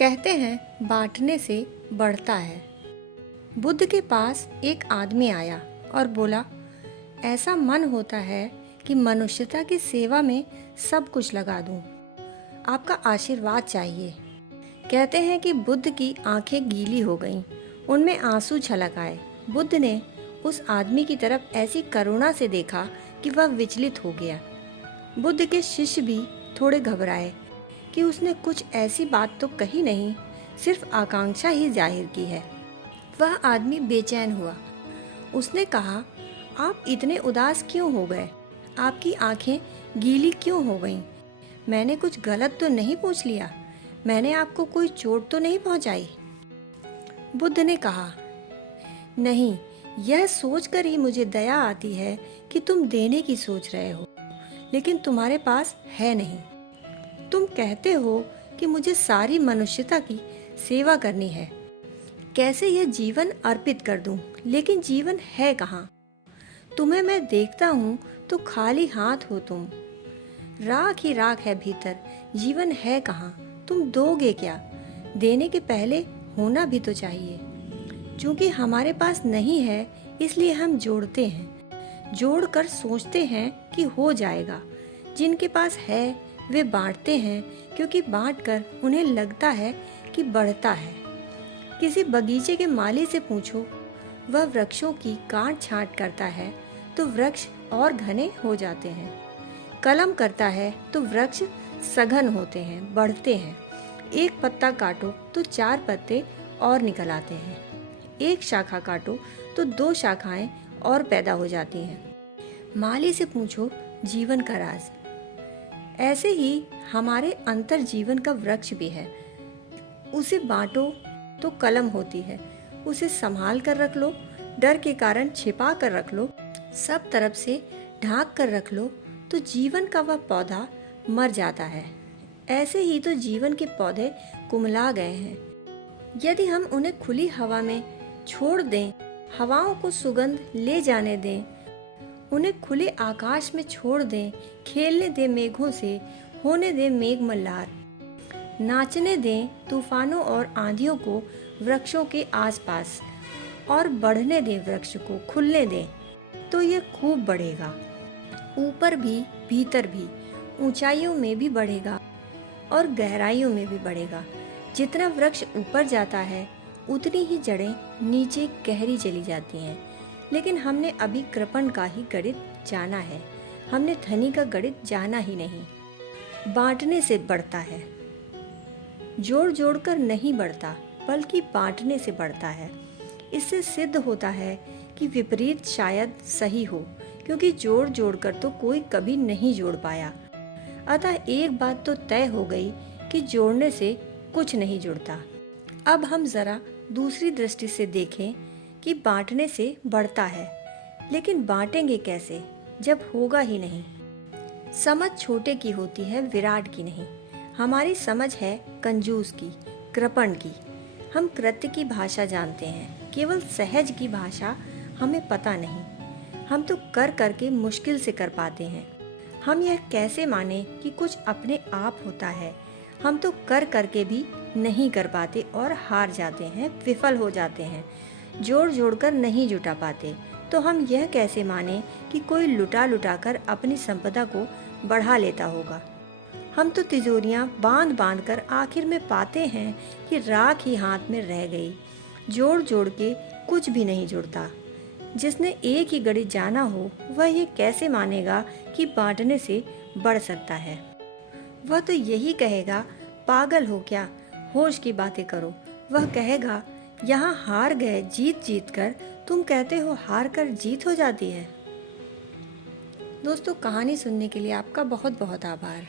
कहते हैं बांटने से बढ़ता है। बुद्ध के पास एक आदमी आया और बोला, ऐसा मन होता है कि मनुष्यता की सेवा में सब कुछ लगा दूं। आपका आशीर्वाद चाहिए। कहते हैं कि बुद्ध की आंखें गीली हो गईं, उनमें आंसू छलक आए। बुद्ध ने उस आदमी की तरफ ऐसी करुणा से देखा कि वह विचलित हो गया। बुद्ध के शिष्य भी थोड़े घबराए कि उसने कुछ ऐसी बात तो कही नहीं, सिर्फ आकांक्षा ही जाहिर की है। वह आदमी बेचैन हुआ। उसने कहा, आप इतने उदास क्यों हो गए? आपकी आंखें गीली क्यों हो गईं? मैंने कुछ गलत तो नहीं पूछ लिया? मैंने आपको कोई चोट तो नहीं पहुंचाई? बुद्ध ने कहा, नहीं, यह सोचकर ही मुझे दया आती है कि तुम देने की सोच रहे हो, लेकिन तुम्हारे पास है नहीं। तुम कहते हो कि मुझे सारी मनुष्यता की सेवा करनी है। कैसे यह जीवन अर्पित कर दूं, लेकिन जीवन है कहाँ? तुम्हें मैं देखता हूँ तो खाली हाथ हो तुम। राख ही राख है भीतर, जीवन है कहाँ? तुम दोगे क्या? देने के पहले होना भी तो चाहिए। क्योंकि हमारे पास नहीं है, इसलिए हम जोड़ते हैं। जोड़कर सोचते हैं कि हो जाएगा। जिनके पास है वे बांटते हैं, क्योंकि बांटकर उन्हें लगता है कि बढ़ता है। किसी बगीचे के माली से पूछो, वह वृक्षों की काट छांट करता है तो वृक्ष और घने हो जाते हैं। कलम करता है तो वृक्ष सघन होते हैं, बढ़ते हैं। एक पत्ता काटो तो 4 पत्ते और निकल आते हैं। एक शाखा काटो तो 2 शाखाएं और पैदा हो जाती हैं। माली से पूछो जीवन का राज। ऐसे ही हमारे अंतर जीवन का वृक्ष भी है। उसे बांटो तो कलम होती है। उसे संभाल कर रख लो, डर के कारण छिपा कर रख लो, सब तरफ से ढांक कर रख लो तो जीवन का वह पौधा मर जाता है। ऐसे ही तो जीवन के पौधे कुम्हला गए हैं। यदि हम उन्हें खुली हवा में छोड़ दें, हवाओं को सुगंध ले जाने दें, उन्हें खुले आकाश में छोड़ दें, खेलने दें मेघों से, होने दें मेघ मल्हार, नाचने दें तूफानों और आंधियों को वृक्षों के आसपास, और बढ़ने दें वृक्ष को, खुलने दें, तो ये खूब बढ़ेगा। ऊपर भी, भीतर भी, ऊंचाइयों में भी बढ़ेगा और गहराइयों में भी बढ़ेगा। जितना वृक्ष ऊपर जाता है, उतनी ही जड़ें नीचे गहरी चली जाती हैं। लेकिन हमने अभी कृपण का ही गणित जाना है, हमने धनी का गणित जाना ही नहीं। बांटने से बढ़ता है। जोड़ जोड़ कर नहीं बढ़ता, बल्कि बांटने से बढ़ता है। इससे सिद्ध होता है कि विपरीत शायद सही हो, क्योंकि जोड़ जोड़ कर तो कोई कभी नहीं जोड़ पाया। अतः एक बात तो तय हो गई कि जोड़ने से कुछ नहीं जुड़ता। अब हम जरा दूसरी दृष्टि से देखें कि बांटने से बढ़ता है, लेकिन बांटेंगे कैसे जब होगा ही नहीं। समझ छोटे की होती है, विराट की नहीं। हमारी समझ है कंजूस की, कृपण की। हम कृत्य की भाषा जानते हैं, केवल सहज की भाषा हमें पता नहीं। हम तो कर करके मुश्किल से कर पाते हैं। हम यह कैसे माने कि कुछ अपने आप होता है? हम तो कर करके भी नहीं कर पाते और हार जाते हैं, विफल हो जाते हैं, जोड़ जोड़कर नहीं जुटा पाते। तो हम यह कैसे माने कि कोई लुटा लुटा कर अपनी संपदा को बढ़ा लेता होगा? हम तो तिजोरियां बांध बांध कर आखिर में पाते हैं कि राख ही हाथ में रह गई। जोड़ जोड़ के कुछ भी नहीं जुड़ता। जिसने एक ही गणित जाना हो, वह ये कैसे मानेगा कि बांटने से बढ़ सकता है? वह तो यही कहेगा, पागल हो क्या, होश की बातें करो। वह कहेगा, यहाँ हार गए जीत जीत कर, तुम कहते हो हार कर जीत हो जाती है। दोस्तों, कहानी सुनने के लिए आपका बहुत बहुत आभार।